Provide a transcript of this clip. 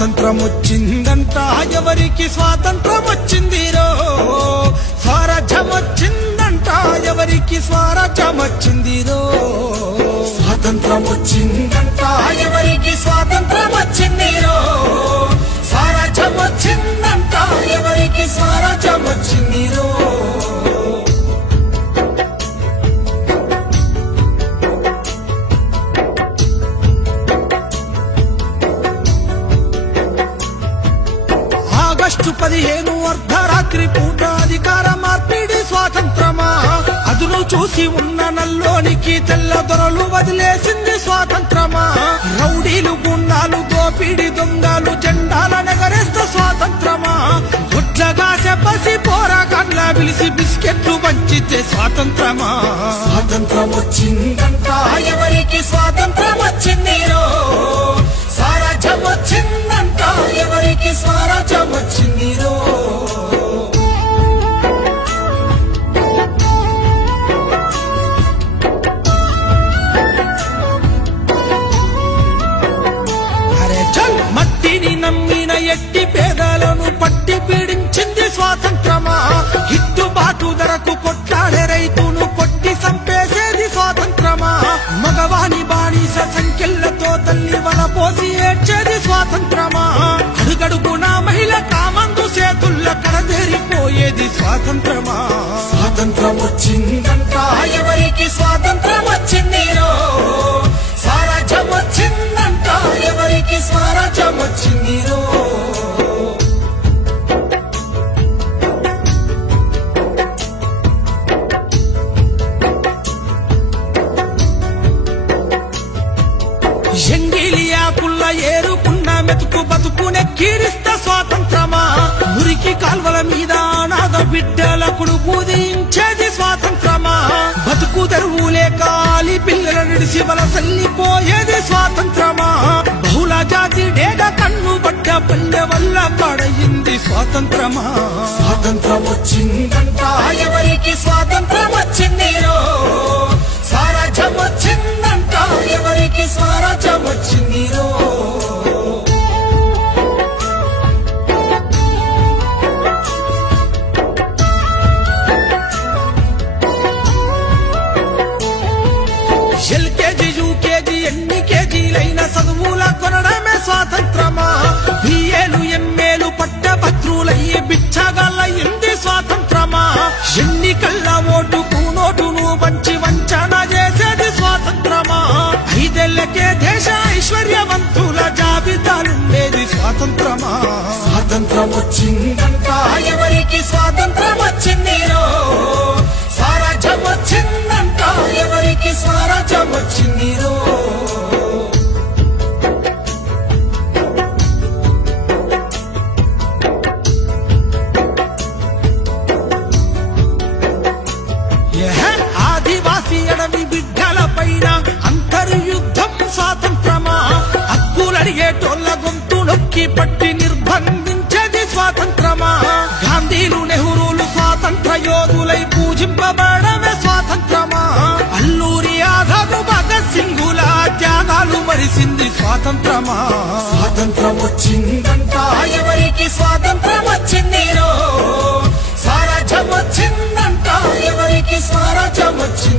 స్వాతంత్రం వచ్చిందంట ఎవరికి స్వాతంత్రం వచ్చిందిరో స్వరాజ్యం వచ్చిందంట ఎవరికి స్వరాజ్యం వచ్చిందిరో స్వాతంత్రం వచ్చిందంట ఎవరికి స్వాతంత్రం వచ్చిందిరో స్వరాజ్యం వచ్చిందంట ఎవరికి స్వరాజ్యం వచ్చిందిరో ఆగస్టు 15 అర్ధరాత్రి పూట అధికార మార్పిడి స్వాతంత్రమా అదును చూసి ఉన్న నల్లోనికి తెల్ల దొరలు వదిలేసింది స్వాతంత్రమా రౌడీలు గుండాలు దోపిడి దొంగలు జెండాల నగరేస్త స్వాతంత్రమా గుడ్లగా చెప్పసి పోరాగాన్లా పిలిచి బిస్కెట్లు పంచితే స్వాతంత్రమా స్వాతంత్రం వచ్చిందంట ఎవరికి స్వాతంత్రం వచ్చిందిరో స్వరాజ్యం వచ్చిందంట ఎవరికి స్వరాజ్యం వచ్చిందిరో అరే చల్ మట్టిని నమ్మిన ఎట్టి పేదలను పట్టి పీడించింది స్వాతంత్రమా గిట్టుబాటు ధరకు కొట్లాడే రైతును కొట్టి చంపేసేది స్వాతంత్రమా మగవాని బానిస సంఖ్యలతో తల్లి వల పోసి ఏడ్చేది స్వాతంత్రమా అడుగడుగున మహిళ కామందు చేతుల్ల కడదేరిపోయేది స్వాతంత్రమా స్వాతంత్రం వచ్చిందంట ఎవరికి స్వాతంత్రం వచ్చిందిరో స్వరాజ్యం వచ్చిందంట ఎవరికి స్వరాజ్యం వచ్చిందిరో ఎంగిలియాకుల్ల ఏరుకున్న మెతుకు బతుకునే కీరిస్త స్వాతంత్రమా మురికి కాల్వల మీద అనాథ బిడ్డలకుడు పూజించేది స్వాతంత్రమా బతుకు తెరువులే కాలి పిల్లల నిడిసి వలసల్లిపోయేది స్వాతంత్రమా బహుళ జాతి డేగ కన్ను పట్ట పల్లె వల్ల పడయింది స్వాతంత్రమా స్వాతంత్రం వచ్చిందంట ఎవరికి స్వాతంత్రం వచ్చిందిరో స్వరాజ్యం వచ్చిందంట ఎవరికి స్వరాజ్యం వచ్చిందిరో ఎల్కేజీ యూకేజీ ఎన్ని కేజీలైన చదువుల కొనడమే స్వాతంత్రమా బిఏలు ఎంఏలు పట్టభద్రులయ్యి బిచ్చగాళ్ళయింది స్వాతంత్రమా ఎన్నికల్ల ఓటుకు నోటును పంచి వంచన చేసేది స్వాతంత్రమా 5 ఏళ్లకే దేశ ఐశ్వర్యవంతుల జాబితాలుండేది స్వాతంత్రమా స్వాతంత్రం వచ్చిందంట ఎవరికి స్వాతంత్రం వచ్చిందిరో స్వరాజ్యం వచ్చిందంట ఎవరికి స్వరాజ్యం వచ్చిందిరో ఆదివాసీ అడవి బిడ్డల పైన అంతర్యుద్ధం స్వాతంత్రమా హక్కులడిగేటోళ్ళ గొంతు నొక్కి పట్టి నిర్బంధించేది స్వాతంత్రమా గాంధీలు నెహ్రూలు స్వాతంత్ర యోధులై పూజింపబడమే స్వాతంత్రమా అల్లూరి ఆజాదు భగత్ సింగుల త్యాగాలు మరిసింది స్వాతంత్రమా స్వాతంత్రం వచ్చిందంట ఎవరికి స్వాతంత్రం వచ్చిందిరో స్వరాజ్యం వచ్చిందంట ఎవరికి స్వరాజ్యం వచ్చింది